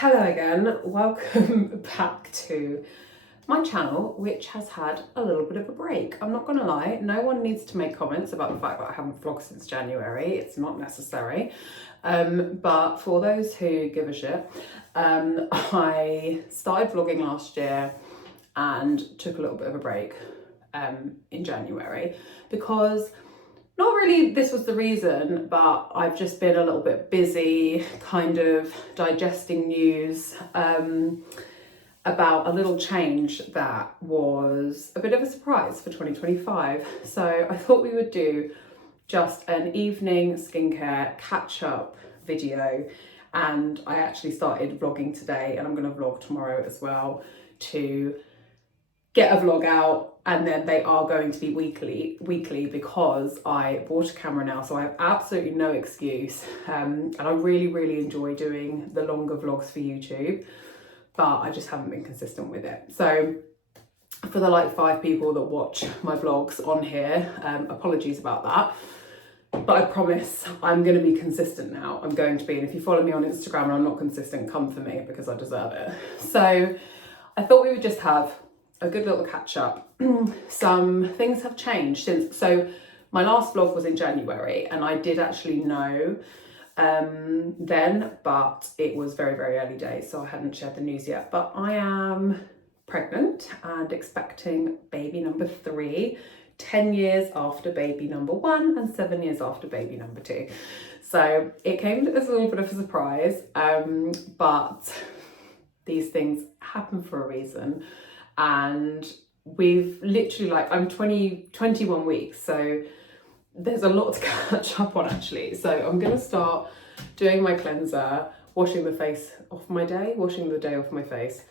Hello again, welcome back to my channel, which has had a little bit of a break. I'm not gonna lie, no one needs to make comments about the fact that I haven't vlogged since January. It's not necessary. But for those who give a shit, I started vlogging last year and took a little bit of a break in January because not really this was the reason, but I've just been a little bit busy kind of digesting news about a little change that was a bit of a surprise for 2025. So I thought we would do just an evening skincare catch-up video, and I actually started vlogging today and I'm going to vlog tomorrow as well to get a vlog out, and then they are going to be weekly because I bought a camera now, so I have absolutely no excuse. And I really enjoy doing the longer vlogs for YouTube, but I just haven't been consistent with it. So for the like 5 people that watch my vlogs on here, apologies about that. But I promise I'm going to be consistent now. I'm going to be, and if you follow me on Instagram and I'm not consistent, come for me because I deserve it. So I thought we would just have a good little catch up. Some things have changed since, so my last vlog was in January and I did actually know then, but it was very early days, so I hadn't shared the news yet. But I am pregnant and expecting baby number 3, 10 years after baby number 1 and 7 years after baby number 2. So it came as a little bit of a surprise, but these things happen for a reason. And we've literally, like, I'm 21 weeks, so there's a lot to catch up on actually. So I'm gonna start doing my cleanser, washing the day off my face,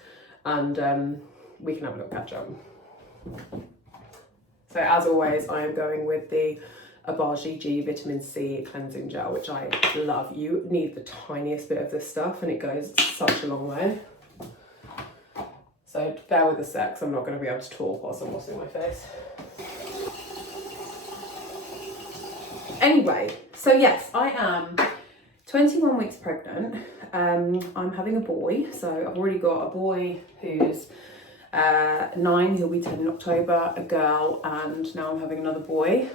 and we can have a little catch up. So as always, I am going with the Abaji G Vitamin C Cleansing Gel, which I love. You need the tiniest bit of this stuff and it goes such a long way. So bear with a sec, 'cause I'm not going to be able to talk whilst I'm washing my face. Anyway, so yes, I am 21 weeks pregnant. I'm having a boy, so I've already got a boy who's 9, he'll be 10 in October, a girl, and now I'm having another boy,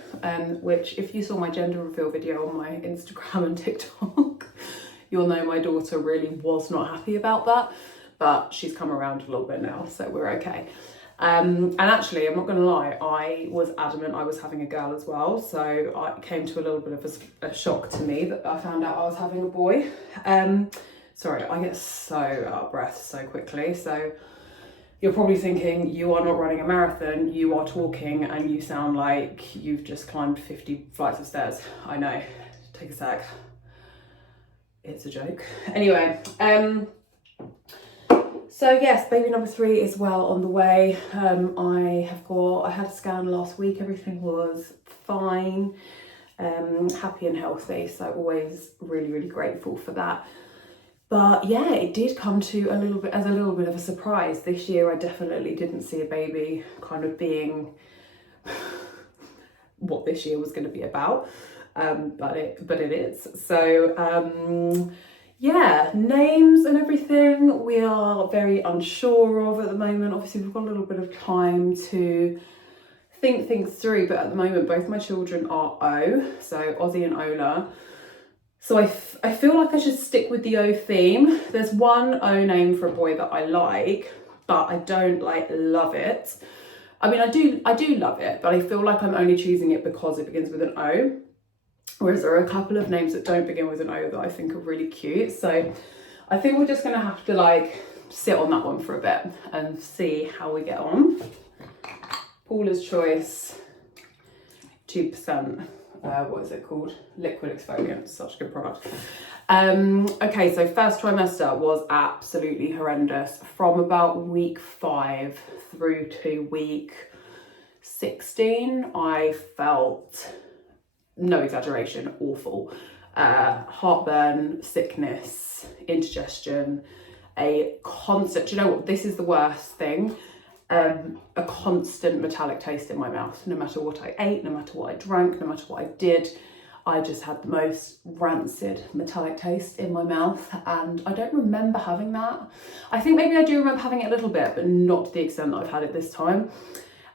which if you saw my gender reveal video on my Instagram and TikTok, you'll know my daughter really was not happy about that. But she's come around a little bit now, so we're okay. And actually, I'm not gonna lie, I was adamant I was having a girl as well, so it came to a little bit of a shock to me that I found out I was having a boy. Sorry, I get so out of breath so quickly, so you're probably thinking, you are not running a marathon, you are talking and you sound like you've just climbed 50 flights of stairs. I know, take a sec. It's a joke. Anyway, so yes, baby number 3 is well on the way. I had a scan last week, everything was fine, happy and healthy, so always really grateful for that. But yeah, it did come to a little bit of a surprise. This year I definitely didn't see a baby kind of being what this year was going to be about, but it is. So yeah, names and everything we are very unsure of at the moment. Obviously we've got a little bit of time to think things through, but at the moment both my children are O, so Ozzy and Ola. So I feel like I should stick with the O theme. There's one O name for a boy that I like, but I don't love it. I mean, I do love it, but I feel like I'm only choosing it because it begins with an O. Whereas there are a couple of names that don't begin with an O that I think are really cute. So I think we're just gonna have to sit on that one for a bit and see how we get on. Paula's Choice, 2%, what is it called? Liquid exfoliant, such a good product. Okay, so first trimester was absolutely horrendous. From about week 5 through to week 16, I felt, no exaggeration, awful. Heartburn, sickness, indigestion, a constant, do you know what, this is the worst thing, a constant metallic taste in my mouth. No matter what I ate, no matter what I drank, no matter what I did, I just had the most rancid metallic taste in my mouth, and I don't remember having that. I think maybe I do remember having it a little bit, but not to the extent that I've had it this time.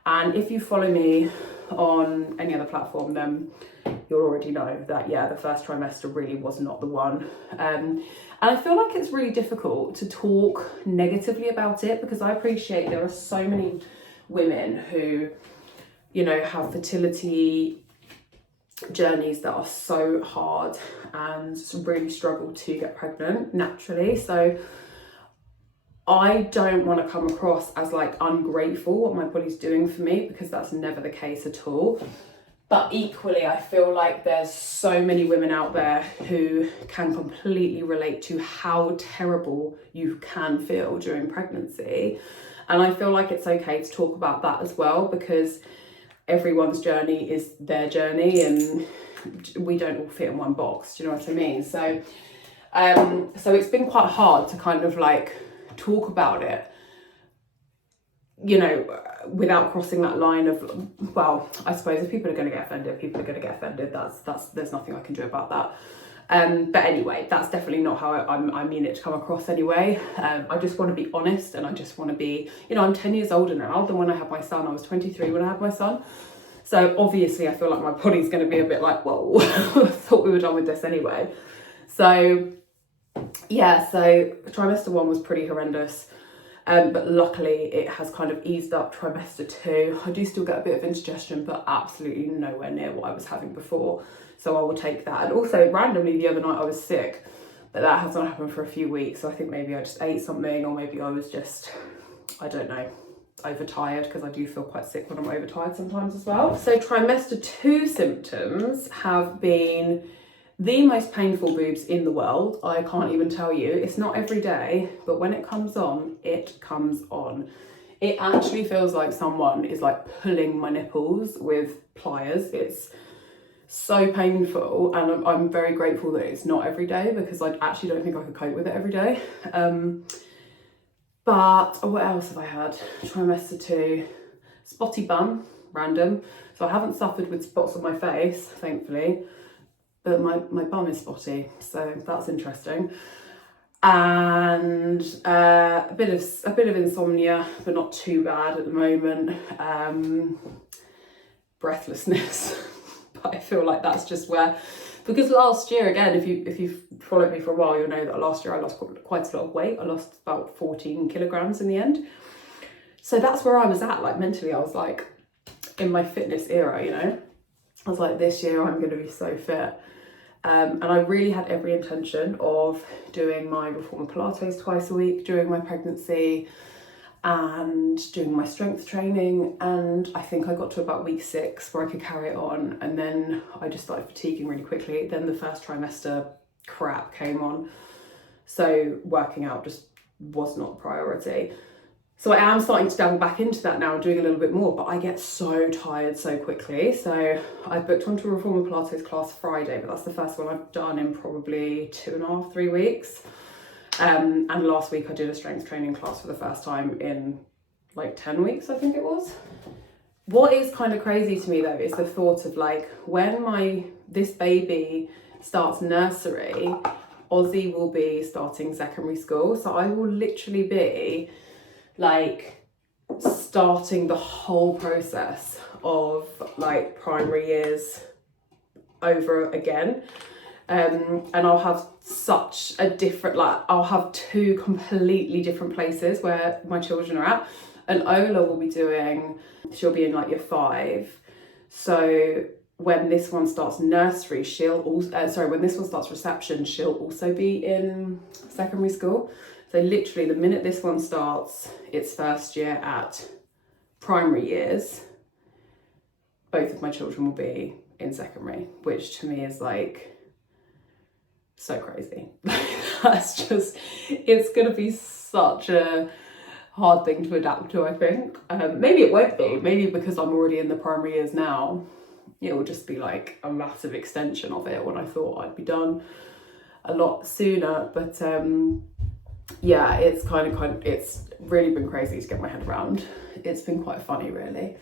And if you follow me on any other platform, then you'll already know that, yeah, the first trimester really was not the one. And I feel like it's really difficult to talk negatively about it, because I appreciate there are so many women who, you know, have fertility journeys that are so hard and really struggle to get pregnant naturally. So I don't want to come across as like ungrateful what my body's doing for me, because that's never the case at all. But equally, I feel like there's so many women out there who can completely relate to how terrible you can feel during pregnancy. And I feel like it's okay to talk about that as well, because everyone's journey is their journey and we don't all fit in one box. Do you know what I mean? So it's been quite hard to kind of like talk about it, you know, without crossing that line of, well, I suppose if people are going to get offended, people are going to get offended. That's there's nothing I can do about that. But anyway, that's definitely not how I mean it to come across anyway. I just want to be honest, and I just want to be, you know, I'm 10 years older now than when I had my son. I was 23 when I had my son. So obviously I feel like my body's going to be a bit like, whoa, I thought we were done with this anyway. So yeah, so trimester 1 was pretty horrendous. But luckily it has kind of eased up trimester 2. I do still get a bit of indigestion, but absolutely nowhere near what I was having before. So I will take that. And also randomly the other night I was sick, but that has not happened for a few weeks. So I think maybe I just ate something, or maybe I was just, I don't know, overtired, because I do feel quite sick when I'm overtired sometimes as well. So trimester 2 symptoms have been the most painful boobs in the world. I can't even tell you. It's not every day, but when it comes on, it comes on. It actually feels like someone is like pulling my nipples with pliers. It's so painful, and I'm very grateful that it's not every day, because I actually don't think I could cope with it every day. But what else have I had? Trimester 2, spotty bum, random. So I haven't suffered with spots on my face, thankfully, but my bum is spotty, so that's interesting. And a bit of insomnia, but not too bad at the moment. Breathlessness, but I feel like that's just where, because last year, again, if you've followed me for a while, you'll know that last year I lost quite a lot of weight. I lost about 14 kilograms in the end. So that's where I was at, like mentally, I was like in my fitness era, you know. I was like, this year I'm going to be so fit. And I really had every intention of doing my reformer Pilates twice a week during my pregnancy and doing my strength training. And I think I got to about week 6 where I could carry it on. And then I just started fatiguing really quickly. Then the first trimester crap came on. So working out just was not a priority. So I am starting to dabble back into that now and doing a little bit more, but I get so tired so quickly. So I booked onto a reformer Pilates class Friday, but that's the first one I've done in probably 2.5, 3 weeks. And last week I did a strength training class for the first time in like 10 weeks, I think it was. What is kind of crazy to me though is the thought of like, when this baby starts nursery, Ozzy will be starting secondary school. So I will literally be like starting the whole process of like primary years over again. And I'll have such a different, like I'll have 2 completely different places where my children are at. And Ola will be she'll be in like year 5. So when this one starts nursery, when this one starts reception, she'll also be in secondary school. So literally the minute this one starts its first year at primary years, both of my children will be in secondary, which to me is like so crazy. That's just, it's going to be such a hard thing to adapt to, I think. Maybe it won't be, maybe because I'm already in the primary years now, it will just be like a massive extension of it when I thought I'd be done a lot sooner. But yeah, it's kind of it's really been crazy to get my head around. It's been quite funny, really.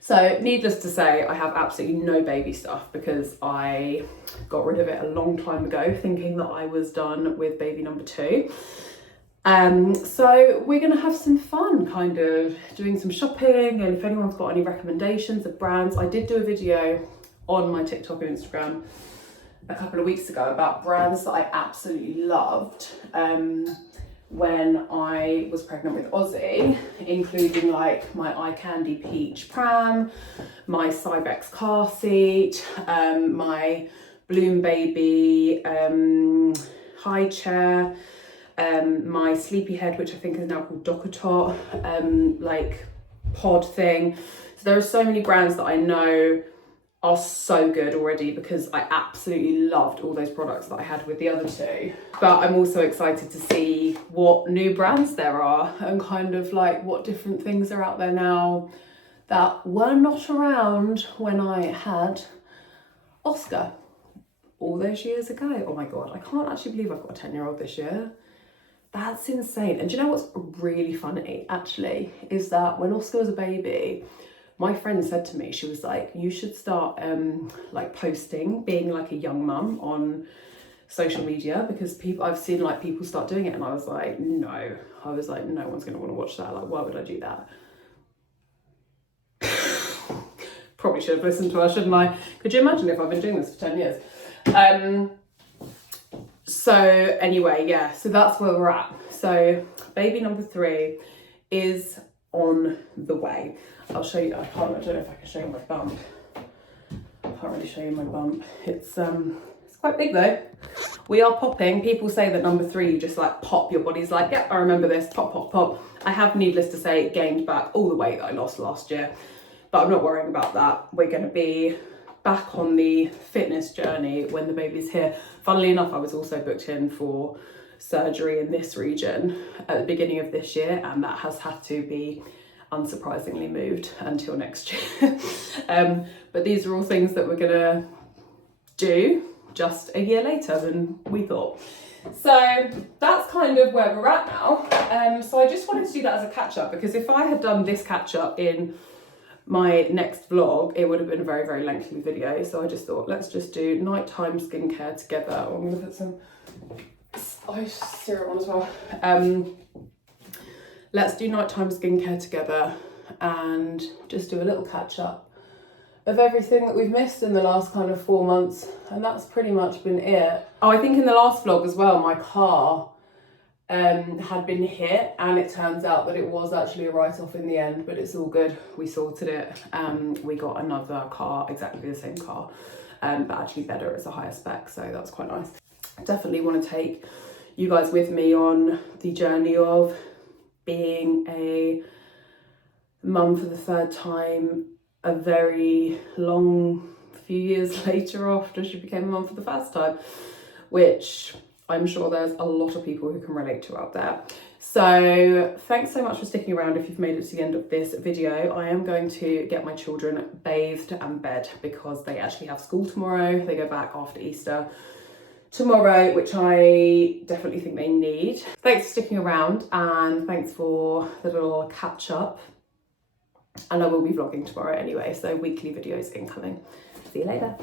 So needless to say, I have absolutely no baby stuff because I got rid of it a long time ago, thinking that I was done with baby number 2. So we're gonna have some fun kind of doing some shopping, and if anyone's got any recommendations of brands, I did do a video on my TikTok and Instagram a couple of weeks ago about brands that I absolutely loved when I was pregnant with Ozzy, including like my Eye Candy Peach pram, my Cybex car seat, my Bloom Baby high chair, my Sleepyhead, which I think is now called Docatot, like pod thing. So there are so many brands that I know are so good already because I absolutely loved all those products that I had with the other 2. But I'm also excited to see what new brands there are and kind of like what different things are out there now that were not around when I had Oscar all those years ago. Oh my God, I can't actually believe I've got a 10-year-old this year. That's insane. And do you know what's really funny actually is that when Oscar was a baby, my friend said to me, she was like, you should start like posting, being like a young mum on social media, because I've seen like people start doing it, and I was like, no. I was like, no one's gonna want to watch that. Like, why would I do that? Probably should have listened to her, shouldn't I? Could you imagine if I've been doing this for 10 years? So anyway, yeah, so that's where we're at. So baby number 3 is on the way. I'll show you, I don't know if I can show you my bump. I can't really show you my bump. It's quite big though. We are popping. People say that number 3, you just like pop, your body's like, yep, I remember this, pop, pop, pop. I have, needless to say, gained back all the weight that I lost last year, but I'm not worrying about that. We're gonna be back on the fitness journey when the baby's here. Funnily enough, I was also booked in for surgery in this region at the beginning of this year, and that has had to be unsurprisingly moved until next year. But these are all things that we're gonna do just a year later than we thought. So that's kind of where we're at now. So I just wanted to do that as a catch up, because if I had done this catch up in my next vlog, it would have been a very, very lengthy video. So I just thought, let's just do nighttime skincare together. I'm gonna put some ice syrup on as well. Let's do nighttime skincare together and just do a little catch up of everything that we've missed in the last kind of 4 months, and that's pretty much been it. Oh, I think in the last vlog as well, my car had been hit, and it turns out that it was actually a write-off in the end, but it's all good. We sorted it. We got another car, exactly the same car, but actually better. It's a higher spec, so that's quite nice. Definitely want to take you guys with me on the journey of being a mum for the 3rd time, a very long few years later after she became a mum for the 1st time, which I'm sure there's a lot of people who can relate to out there. So thanks so much for sticking around if you've made it to the end of this video. I am going to get my children bathed and bed because they actually have school tomorrow. They go back after Easter tomorrow, which I definitely think they need. Thanks for sticking around, and thanks for the little catch up. And I will be vlogging tomorrow anyway, so weekly videos incoming. See you later.